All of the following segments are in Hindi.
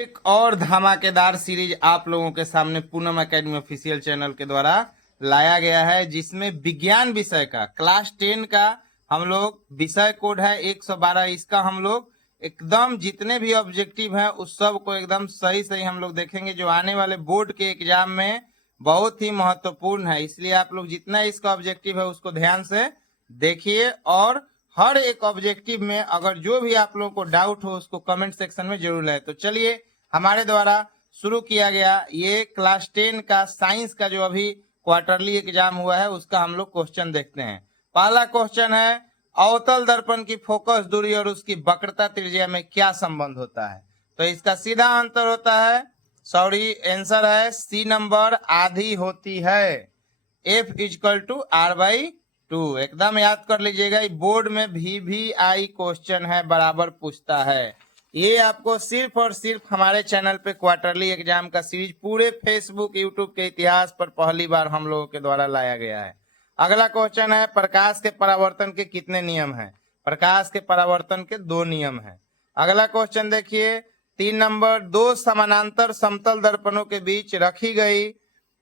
एक और धमाकेदार सीरीज आप लोगों के सामने पूनम एकेडमी ऑफिशियल चैनल के द्वारा लाया गया है, जिसमें विज्ञान विषय का क्लास 10 का हम लोग विषय कोड है 112। इसका हम लोग एकदम जितने भी ऑब्जेक्टिव हैं उस सब को एकदम सही सही हम लोग देखेंगे, जो आने वाले बोर्ड के एग्जाम में बहुत ही महत्वपूर्ण है। इसलिए आप लोग जितना इसका ऑब्जेक्टिव है उसको ध्यान से देखिए, और हर एक ऑब्जेक्टिव में अगर जो भी आप लोगों को डाउट हो उसको कमेंट सेक्शन में जरूर लाए। तो चलिए, हमारे द्वारा शुरू किया गया ये क्लास 10 का साइंस का जो अभी क्वार्टरली एग्जाम हुआ है उसका हम लोग क्वेश्चन देखते हैं। पहला क्वेश्चन है, अवतल दर्पण की फोकस दूरी और उसकी वक्रता त्रिज्या में क्या संबंध होता है? तो इसका सीधा आंसर होता है, आंसर है सी नंबर, आधी होती है। F = R/2। एकदम याद कर लीजिएगा, बोर्ड में VVI क्वेश्चन है, बराबर पूछता है। ये आपको सिर्फ और सिर्फ हमारे चैनल पे क्वार्टरली एग्जाम का सीरीज पूरे फेसबुक यूट्यूब के इतिहास पर पहली बार हम लोगों के द्वारा लाया गया है। अगला क्वेश्चन है, प्रकाश के परावर्तन के कितने नियम हैं? प्रकाश के परावर्तन के 2 नियम हैं। अगला क्वेश्चन देखिए 3 नंबर, 2 समानांतर समतल दर्पणों के बीच रखी गई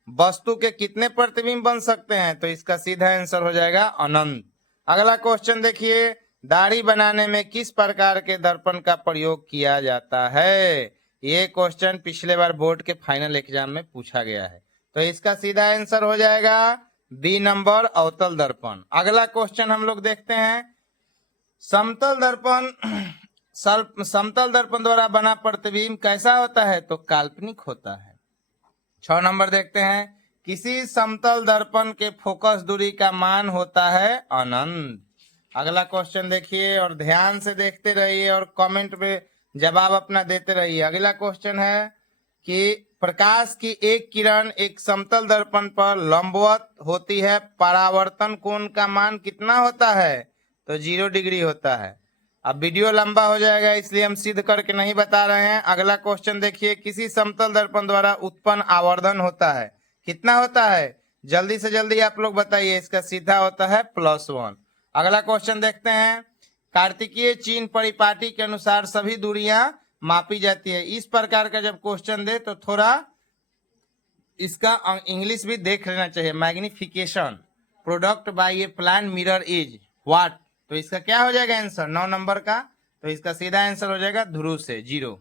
वस्तु के कितने प्रतिबिंब बन सकते हैं? तो इसका सीधा आंसर हो जाएगा अनंत। अगला क्वेश्चन देखिए, दाढ़ी बनाने में किस प्रकार के दर्पण का प्रयोग किया जाता है? ये क्वेश्चन पिछले बार बोर्ड के फाइनल एग्जाम में पूछा गया है। तो इसका सीधा आंसर हो जाएगा बी नंबर, अवतल दर्पण। अगला क्वेश्चन हम लोग देखते हैं, समतल दर्पण समतल दर्पण द्वारा बना प्रतिबिंब कैसा होता है? तो काल्पनिक होता है। 6 नंबर देखते हैं, किसी समतल दर्पण के फोकस दूरी का मान होता है अनंत। अगला क्वेश्चन देखिए और ध्यान से देखते रहिए और कमेंट में जवाब अपना देते रहिए। अगला क्वेश्चन है कि प्रकाश की एक किरण एक समतल दर्पण पर लंबवत होती है, परावर्तन कोण का मान कितना होता है? तो 0 डिग्री होता है। अब वीडियो लंबा हो जाएगा इसलिए हम सिद्ध करके नहीं बता रहे हैं। अगला क्वेश्चन देखिए, किसी समतल दर्पण द्वारा उत्पन्न आवर्धन होता है, कितना होता है? जल्दी से जल्दी आप लोग बताइए। इसका सीधा होता है +1। अगला क्वेश्चन देखते हैं, कार्तिकीय चिन्ह परिपाटी के अनुसार सभी दूरियां मापी जाती है। इस प्रकार का जब क्वेश्चन दे तो थोड़ा इसका इंग्लिश भी देख लेना चाहिए। Magnification product by a plane mirror is what? तो इसका क्या हो जाएगा आंसर 9 नंबर का? तो इसका सीधा आंसर हो जाएगा ध्रुव से 0।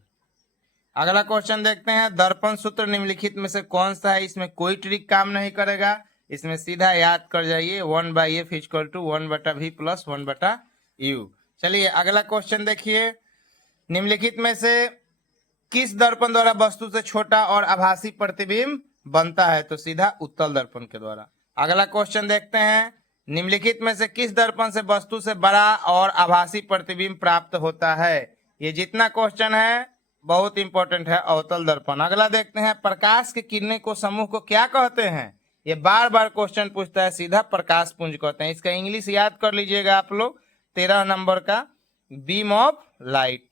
अगला क्वेश्चन देखते हैं, दर्पण सूत्र निम्नलिखित में से कौन सा है? इसमें कोई ट्रिक काम नहीं करेगा, इसमें सीधा याद कर जाइए 1/F = 1/V + 1/U। चलिए अगला क्वेश्चन देखिए, निम्नलिखित में से किस दर्पण द्वारा वस्तु से छोटा और आभासी प्रतिबिंब बनता है? तो सीधा उत्तल दर्पण के द्वारा। अगला क्वेश्चन देखते हैं, निम्नलिखित में से किस दर्पण से वस्तु से बड़ा और आभासी प्रतिबिंब प्राप्त होता है? ये जितना क्वेश्चन है बहुत इंपॉर्टेंट है, अवतल दर्पण। अगला देखते हैं, प्रकाश की किरणें को समूह को क्या कहते हैं? ये बार बार क्वेश्चन पूछता है, सीधा प्रकाश पुंज कहते हैं। इसका इंग्लिश याद कर लीजिएगा आप लोग, 13 नंबर का, बीम ऑफ लाइट।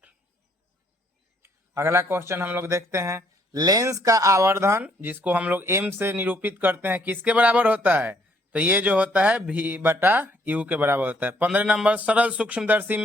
अगला क्वेश्चन हम लोग देखते हैं, लेंस का आवर्धन जिसको हम लोग m से निरूपित करते हैं किसके बराबर होता है? तो ये जो होता है V/U के बराबर होता है। 15 नंबर, सरल सूक्ष्मदर्शी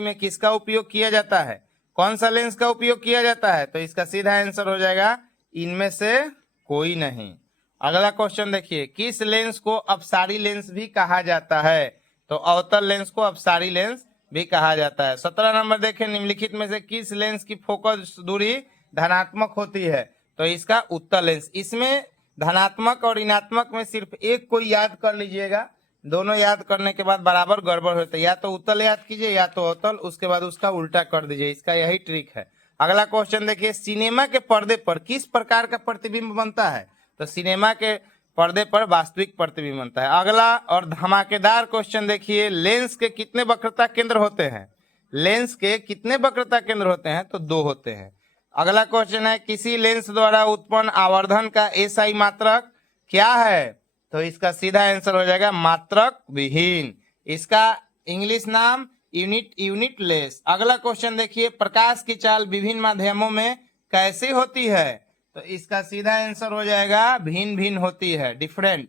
में किसका उपयोग किया जाता है? कौन सा लेंस का उपयोग किया जाता है? तो इसका सीधा आंसर हो जाएगा इनमें से कोई नहीं। अगला क्वेश्चन देखिए, किस लेंस को अपसारी लेंस भी कहा जाता है? तो अवतल लेंस को अपसारी लेंस भी कहा जाता है। 17 नंबर देखें, निम्नलिखित में से किस लेंस की फोकस दूरी धनात्मक होती है? तो इसका उत्तल लेंस। इसमें धनात्मक और ऋणात्मक में सिर्फ एक कोई याद कर लीजिएगा, दोनों याद करने के बाद बराबर गड़बड़ होता है। या तो उत्तल याद कीजिए या तो अवतल, उसके बाद उसका उल्टा कर दीजिए, इसका यही ट्रिक है। अगला क्वेश्चन देखिए, सिनेमा के पर्दे पर किस प्रकार का प्रतिबिंब बनता है? तो सिनेमा के पर्दे पर वास्तविक प्रतिबिंब बनता है। अगला और धमाकेदार क्वेश्चन देखिए, लेंस के कितने वक्रता केंद्र होते हैं? लेंस के कितने वक्रता केंद्र होते हैं? तो 2 होते हैं। अगला क्वेश्चन है, किसी लेंस द्वारा उत्पन्न आवर्धन का SI मात्रक क्या है? तो इसका सीधा आंसर हो जाएगा मात्रक विहीन। इसका इंग्लिश नाम यूनिटलेस। अगला क्वेश्चन देखिए, प्रकाश की चाल विभिन्न माध्यमों में कैसे होती है? तो इसका सीधा आंसर हो जाएगा भिन्न भिन्न होती है, डिफरेंट।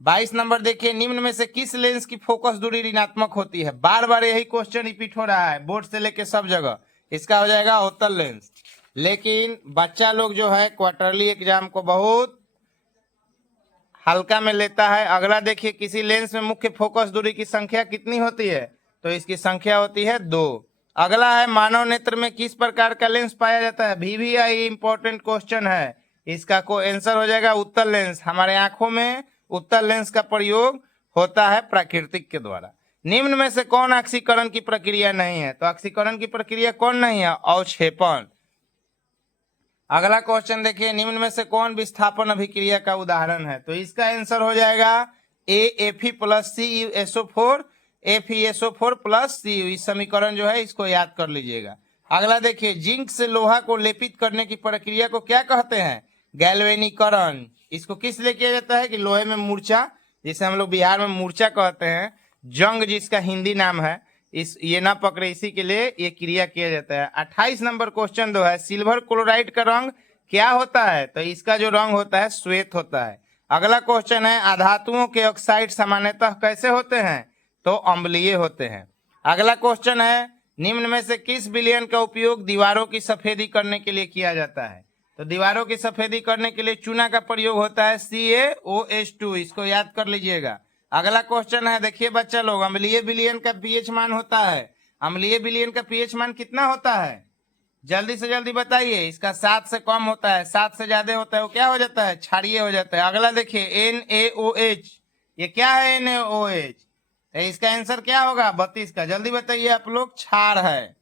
22 नंबर देखिए, निम्न में से किस लेंस की फोकस दूरी ऋणात्मक होती है? बार बार यही क्वेश्चन रिपीट हो रहा है बोर्ड से लेके सब जगह, इसका हो जाएगा अवतल लेंस। लेकिन बच्चा लोग जो है क्वार्टरली एग्जाम को बहुत हल्का में लेता है। अगला देखिए, किसी लेंस में मुख्य फोकस दूरी की संख्या कितनी होती है? तो इसकी संख्या होती है 2। अगला है, मानव नेत्र में किस प्रकार का लेंस पाया जाता है? VVI इंपॉर्टेंट क्वेश्चन है। इसका को आंसर हो जाएगा उत्तल लेंस। हमारे आंखों में उत्तल लेंस का प्रयोग होता है प्राकृतिक के द्वारा। निम्न में से कौन ऑक्सीकरण की प्रक्रिया नहीं है? तो ऑक्सीकरण की प्रक्रिया कौन नहीं है? अवक्षेपण। अगला क्वेश्चन देखिए, निम्न में से कौन विस्थापन अभिक्रिया का उदाहरण है? तो इसका आंसर हो जाएगा Fe plus CuSO4 FeSO4 plus Cu। इस समीकरण जो है इसको याद कर लीजिएगा। अगला देखिए, जिंक से लोहा को लेपित करने की प्रक्रिया को क्या कहते हैं? गैल्वेनीकरण। इसको किस लिए किया जाता है? कि लोहे में मूर्छा, जिसे हम लोग बिहार में मूर्छा कहते हैं, जंग जिसका हिंदी नाम है, इस ये ना पकड़े इसी के लिए ये क्रिया किया जाता है। 28 नंबर क्वेश्चन जो है, सिल्वर क्लोराइड का रंग क्या होता है? तो इसका जो रंग होता है श्वेत होता है। अगला क्वेश्चन है, अधातुओं के ऑक्साइड सामान्यतः कैसे होते हैं? तो अम्लीय होते हैं। अगला क्वेश्चन है, निम्न में से किस विलयन का उपयोग दीवारों की सफेदी करने के लिए किया जाता है? तो दीवारों की सफेदी करने के लिए चूना का प्रयोग होता है CaOH2। इसको याद कर लीजिएगा। अगला क्वेश्चन है, देखिए बच्चा लोग, अम्लीय विलयन का पीएच मान होता है। अम्लीय विलयन का पीएच मान कितना होता है? जल्दी से जल्दी बताइए। इसका 7 से कम होता है, 7 से ज्यादा होता है वो क्या हो जाता है? क्षारीय हो जाता है। अगला देखिए, NaOH, ये क्या है NaOH? इसका आंसर क्या होगा? 32 का। जल्दी बताइए आप लोग, क्षार है।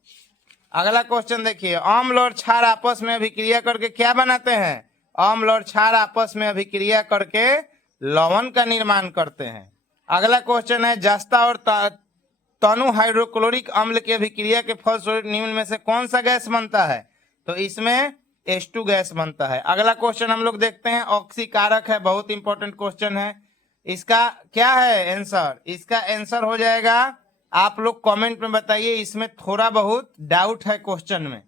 अगला क्वेश्चन देखिए, अम्ल और क्षार आपस में अभिक्रिया करके क्या बनाते हैं? अम्ल और क्षार आपस में अभिक्रिया करके लवण का निर्माण करते हैं। अगला क्वेश्चन है, जस्ता और तनु हाइड्रोक्लोरिक अम्ल की अभिक्रिया के फलस्वरूप निम्न में से कौन सा गैस बनता है? तो इसमें H2 गैस बनता है। अगला क्वेश्चन हम लोग देखते हैं, ऑक्सीकारक है, बहुत इंपॉर्टेंट क्वेश्चन है। इसका क्या है आंसर? इसका आंसर हो जाएगा, आप लोग कमेंट में बताइए, इसमें थोड़ा बहुत डाउट है क्वेश्चन में।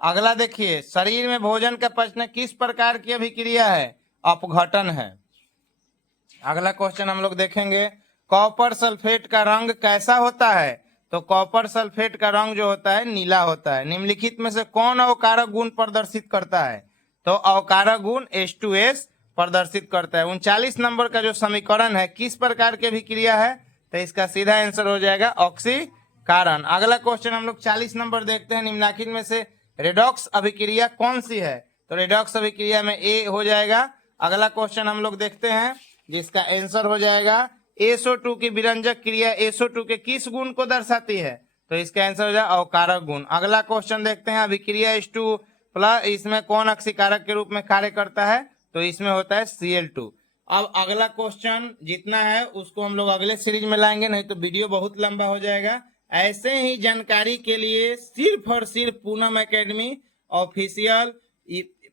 अगला देखिए, शरीर में भोजन का पचना किस प्रकार की अभिक्रिया है? अपघटन है। अगला क्वेश्चन हम लोग देखेंगे, कॉपर सल्फेट का रंग कैसा होता है? तो कॉपर सल्फेट का रंग जो होता है नीला होता है। निम्नलिखित में से कौन अवकारक गुण प्रदर्शित करता है? तो अवकारक गुण H2S प्रदर्शित करता है। 39 नंबर का जो समीकरण है किस प्रकार की अभिक्रिया है? तो इसका सीधा आंसर हो जाएगा ऑक्सीकरण। अगला क्वेश्चन हम लोग 40 नंबर देखते हैं, निम्नलिखित में से रेडॉक्स अभिक्रिया कौन सी है? तो रेडॉक्स अभिक्रिया में A हो जाएगा। अगला क्वेश्चन हम लोग देखते हैं, जिसका आंसर हो जाएगा SO2 की विरंजक क्रिया SO2 के किस गुण को दर्शाती है? तो इसका आंसर हो जाएगा अवकारक गुण। अगला क्वेश्चन देखते हैं, अभिक्रिया H2 प्लस इसमें कौन ऑक्सीकारक के रूप में कार्य करता है? तो इसमें होता है Cl2। अब अगला क्वेश्चन जितना है उसको हम लोग अगले सीरीज में लाएंगे, नहीं तो वीडियो बहुत लंबा हो जाएगा। ऐसे ही जानकारी के लिए सिर्फ और सिर्फ Poonam academy official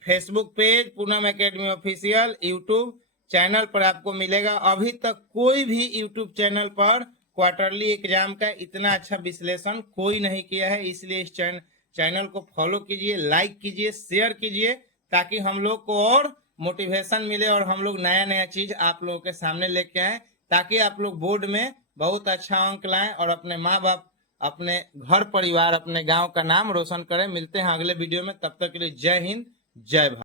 Facebook page, Poonam academy official YouTube channel पर आपको मिलेगा। अभी तक कोई भी यूट्यूब चैनल पर क्वार्टरली एग्जाम का इतना अच्छा विश्लेषण कोई नहीं किया है। इसलिए इस चैनल को फॉलो कीजिए, लाइक कीजिए, शेयर कीजिए, ताकि हम लोग को और मोटिवेशन मिले और हम लोग नया नया चीज आप लोगों के सामने लेके आए, ताकि आप लोग बोर्ड में बहुत अच्छा अंक लाएं और अपने माँ बाप, अपने घर परिवार, अपने गांव का नाम रोशन करें। मिलते हैं अगले वीडियो में, तब तक के लिए जय हिंद, जय भारत।